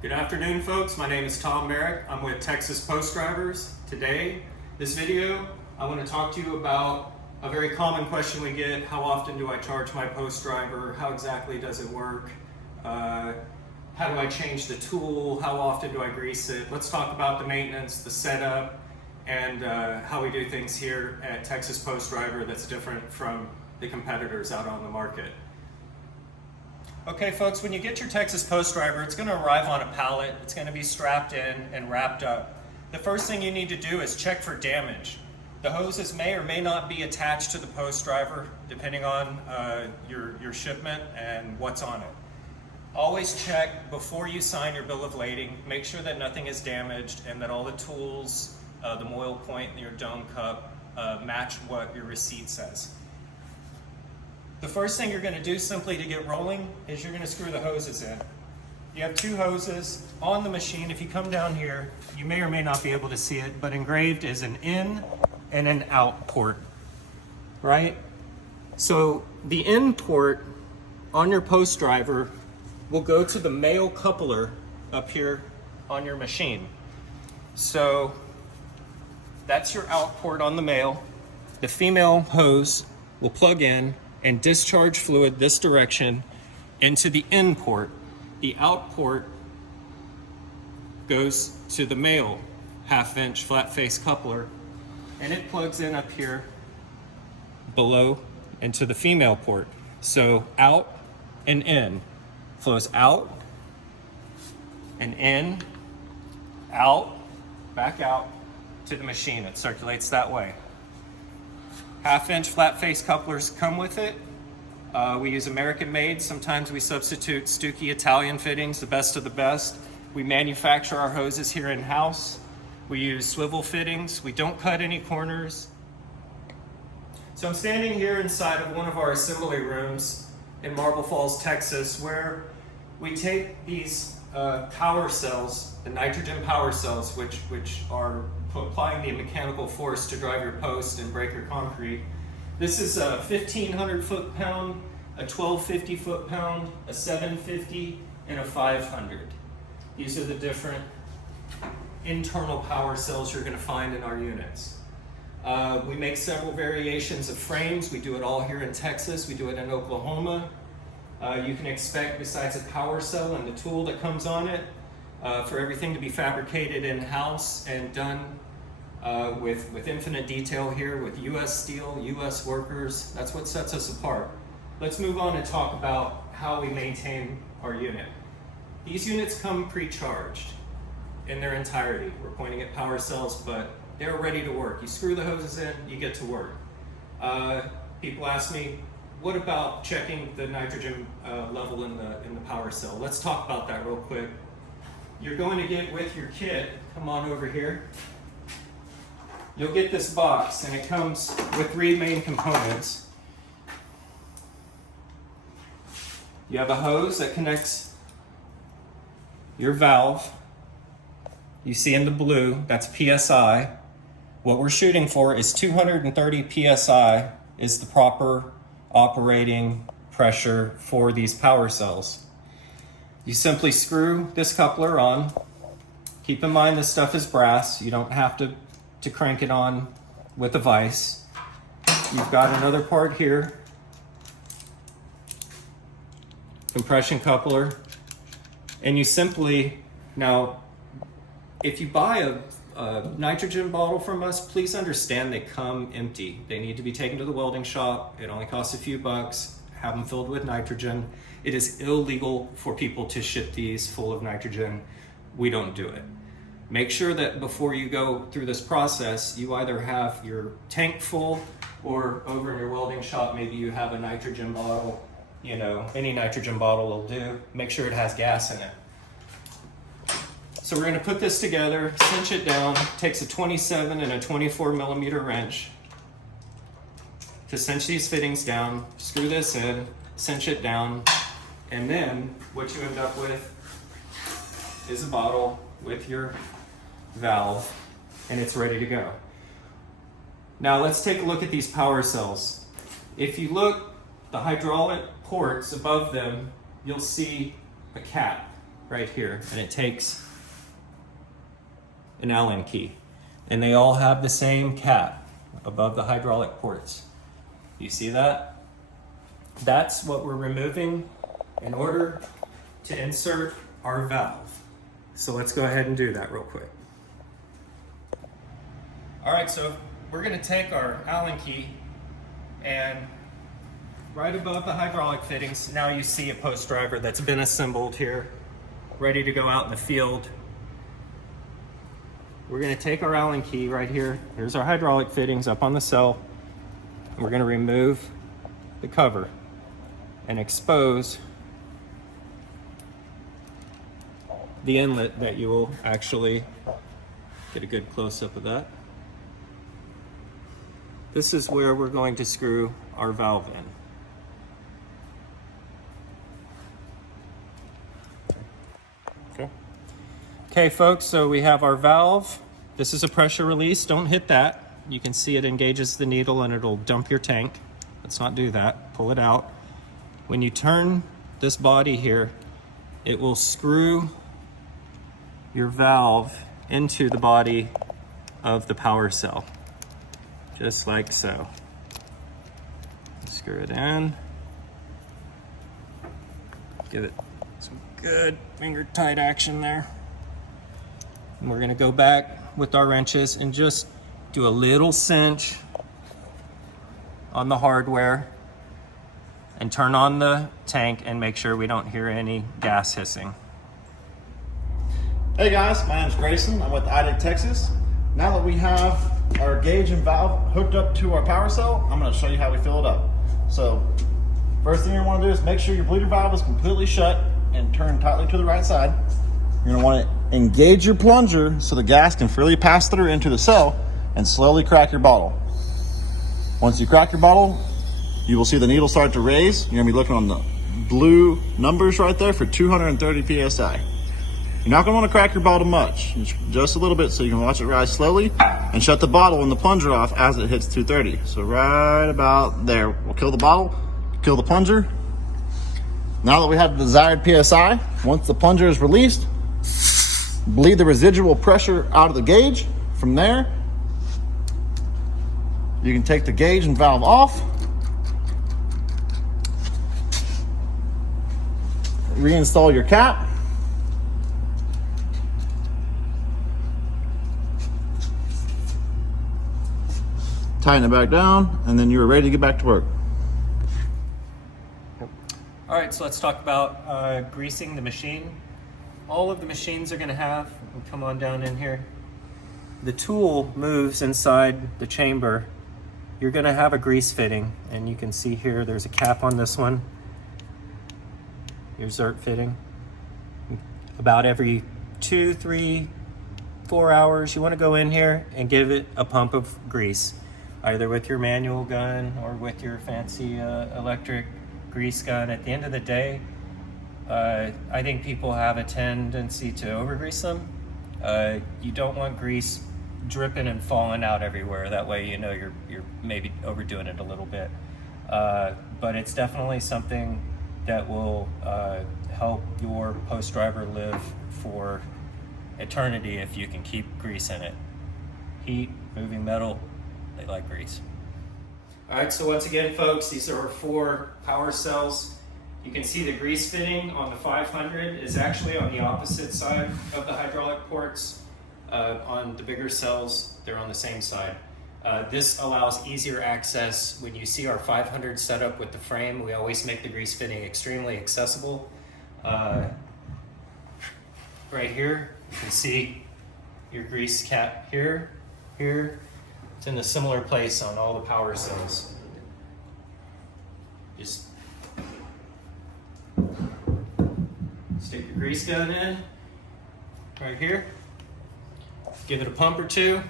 Good afternoon, folks. My name is Tom Merrick. I'm with Texas Post Drivers. Today, this video, I want to talk to you about a very common question we get. How often do I charge my post driver? How exactly does it work? How do I change the tool? How often do I grease it? Let's talk about the maintenance, the setup, and how we do things here at Texas Post Driver that's different from the competitors out on the market. Okay folks, when you get your Texas Post Driver, it's going to arrive on a pallet. It's going to be strapped in and wrapped up. The first thing you need to do is check for damage. The hoses may or may not be attached to the Post Driver depending on your shipment and what's on it. Always check before you sign your bill of lading. Make sure that nothing is damaged and that all the tools, the moil point and your dome cup match what your receipt says. The first thing you're going to do simply to get rolling is you're going to screw the hoses in. You have two hoses on the machine. If you come down here, you may or may not be able to see it, but engraved is an in and an out port, right? So the in port on your Post Driver will go to the male coupler up here on your machine. So that's your out port on the male. The female hose will plug in and discharge fluid this direction into the in port. The out port goes to the male 1/2 inch flat face coupler and it plugs in up here below into the female port. So out and in, flows out and in, out, back out to the machine. It circulates that way. 1/2 inch flat face couplers come with it. We use American made. Sometimes we substitute Stuckey Italian fittings, the best of the best. We manufacture our hoses here in-house. We use swivel fittings. We don't cut any corners. So I'm standing here inside of one of our assembly rooms in Marble Falls, Texas, where we take these power cells, the nitrogen power cells, which are applying the mechanical force to drive your post and break your concrete. This is a 1,500 foot-pound, a 1,250 foot-pound, a 750, and a 500. These are the different internal power cells you're going to find in our units. We make several variations of frames. We do it all here in Texas. We do it in Oklahoma. You can expect, besides a power cell and the tool that comes on it, for everything to be fabricated in-house and done with infinite detail here with U.S. steel, U.S. workers. That's what sets us apart. Let's move on and talk about how we maintain our unit. These units come pre-charged in their entirety. We're pointing at power cells, but they're ready to work. You screw the hoses in, you get to work. People ask me, what about checking the nitrogen level in the power cell? Let's talk about that real quick. You're going to get with your kit, come on over here. You'll get this box and it comes with 3 main components. You have a hose that connects your valve. You see in the blue, that's PSI. What we're shooting for is 230 PSI is the proper operating pressure for these power cells. You simply screw this coupler on. Keep in mind this stuff is brass. You don't have to crank it on with a vise. You've got another part here, compression coupler, and you simply, now if you buy a nitrogen bottle from us, please understand they come empty. They need to be taken to the welding shop. It only costs a few bucks. Have them filled with nitrogen. It is illegal for people to ship these full of nitrogen. We don't do it. Make sure that before you go through this process, you either have your tank full or over in your welding shop, maybe you have a nitrogen bottle. You know, any nitrogen bottle will do. Make sure it has gas in it. So we're going to put this together, cinch it down. It takes a 27 and a 24 millimeter wrench to cinch these fittings down. Screw this in, cinch it down, and then what you end up with is a bottle with your valve, and it's ready to go. Now let's take a look at these power cells. If you look, the hydraulic ports above them, you'll see a cap. right here, and it takes an Allen key. And they all have the same cap above the hydraulic ports. You see that? That's what we're removing in order to insert our valve. So let's go ahead and do that real quick. All right, so we're gonna take our Allen key, and right above the hydraulic fittings, now you see a post driver that's been assembled here, ready to go out in the field. We're gonna take our Allen key right here. Here's our hydraulic fittings up on the cell. And we're gonna remove the cover and expose the inlet that you will actually get a good close-up of that. This is where we're going to screw our valve in. Okay, folks, so we have our valve. This is a pressure release. Don't hit that. You can see it engages the needle and it'll dump your tank. Let's not do that. Pull it out. When you turn this body here, it will screw your valve into the body of the power cell, just like so. Screw it in. Give it some good finger tight action there. And we're gonna go back with our wrenches and just do a little cinch on the hardware and turn on the tank and make sure we don't hear any gas hissing. Hey guys, my name is Grayson. I'm with IDIC Texas. Now that we have our gauge and valve hooked up to our power cell, I'm going to show you how we fill it up. So, first thing you want to do is make sure your bleeder valve is completely shut and turned tightly to the right side. You're going to want to engage your plunger so the gas can freely pass through into the cell and slowly crack your bottle. Once you crack your bottle, you will see the needle start to raise. You're going to be looking on the blue numbers right there for 230 PSI. You're not going to want to crack your bottle much, just a little bit, so you can watch it rise slowly and shut the bottle and the plunger off as it hits 230. So right about there, we'll kill the bottle, kill the plunger. Now that we have the desired PSI, once the plunger is released, bleed the residual pressure out of the gauge. From there, you can take the gauge and valve off, reinstall your cap, tighten it back down, and then you are ready to get back to work. All right, so let's talk about greasing the machine. All of the machines are gonna have, we'll come on down in here, the tool moves inside the chamber. You're gonna have a grease fitting, and you can see here there's a cap on this one, your zert fitting. About every 2, 3, 4 hours, you wanna go in here and give it a pump of grease, either with your manual gun or with your fancy electric grease gun. At the end of the day, I think people have a tendency to over-grease them. You don't want grease dripping and falling out everywhere. That way you know you're maybe overdoing it a little bit. But it's definitely something that will help your post driver live for eternity if you can keep grease in it. Heat, moving metal, they like grease. All right, so once again, folks, these are our 4 power cells. You can see the grease fitting on the 500 is actually on the opposite side of the hydraulic ports. On the bigger cells, they're on the same side. This allows easier access. When you see our 500 set up with the frame, we always make the grease fitting extremely accessible. Right here, you can see your grease cap here, here. It's in a similar place on all the power cells. Just stick your grease gun in right here. Give it a pump or 2.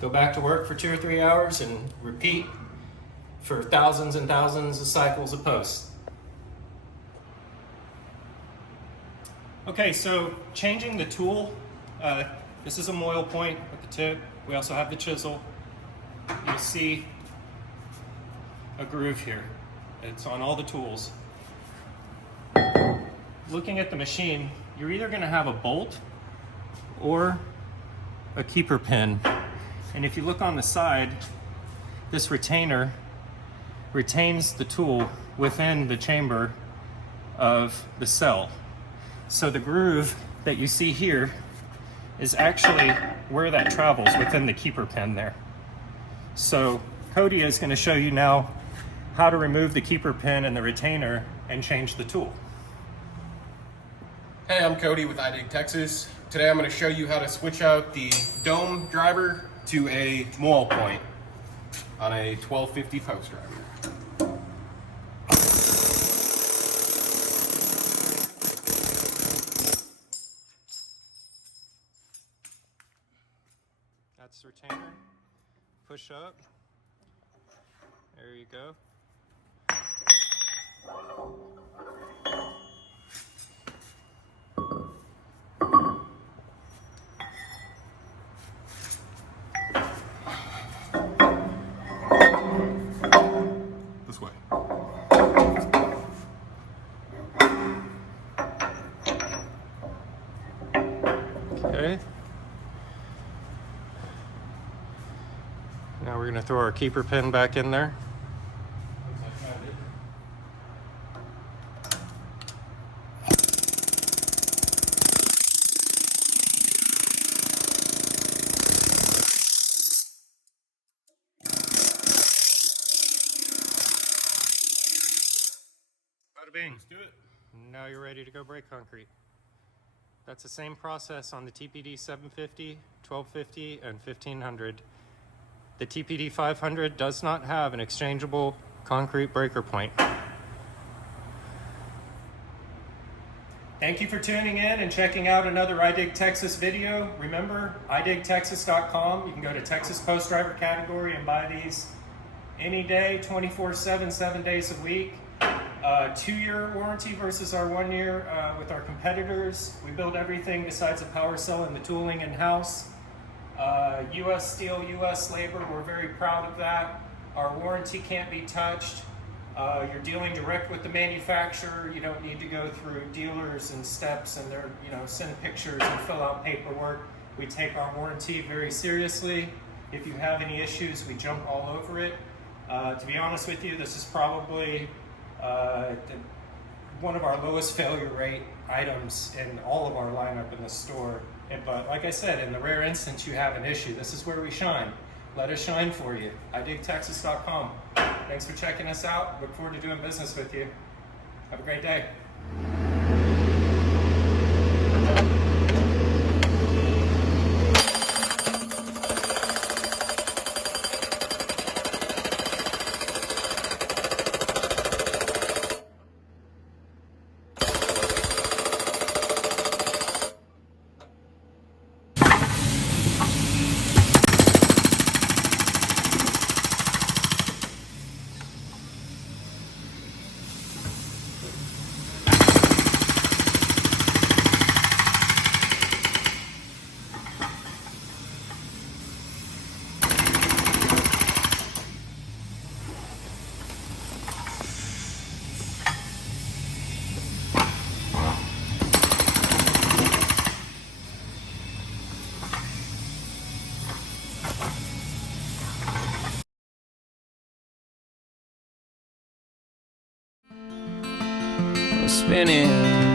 Go back to work for 2 or 3 hours and repeat for thousands and thousands of cycles of post. Okay, so changing the tool. This is a moil point with the tip. We also have the chisel. You see a groove here. It's on all the tools. Looking at the machine, you're either going to have a bolt or a keeper pin. And if you look on the side, this retainer retains the tool within the chamber of the cell. So the groove that you see here is actually where that travels within the keeper pin there. So Cody is going to show you now how to remove the keeper pin and the retainer and change the tool. Hey, I'm Cody with iDig Texas. Today I'm going to show you how to switch out the dome driver to a mole point on a 1250 post driver. That's the retainer. Push up. There you go. This way. Okay. Now we're going to throw our keeper pin back in there. Bada bing. Let's do it. Now you're ready to go break concrete. That's the same process on the TPD 750, 1250, and 1500. The TPD 500 does not have an exchangeable concrete breaker point. Thank you for tuning in and checking out another iDig Texas video. Remember, idigtexas.com. You can go to Texas Post Driver category and buy these any day, 24/7, 7 days a week. 2-year warranty versus our 1 year with our competitors. We build everything besides a power cell and the tooling in-house. U.S. steel, U.S. labor, we're very proud of that. Our warranty can't be touched. You're dealing direct with the manufacturer. You don't need to go through dealers and steps and they're, send pictures and fill out paperwork. We take our warranty very seriously. If you have any issues, we jump all over it. To be honest with you, this is probably one of our lowest failure rate items in all of our lineup in the store. But like I said, in the rare instance you have an issue, this is where we shine. Let us shine for you. idigtexas.com. Thanks for checking us out. Look forward to doing business with you. Have a great day. spinning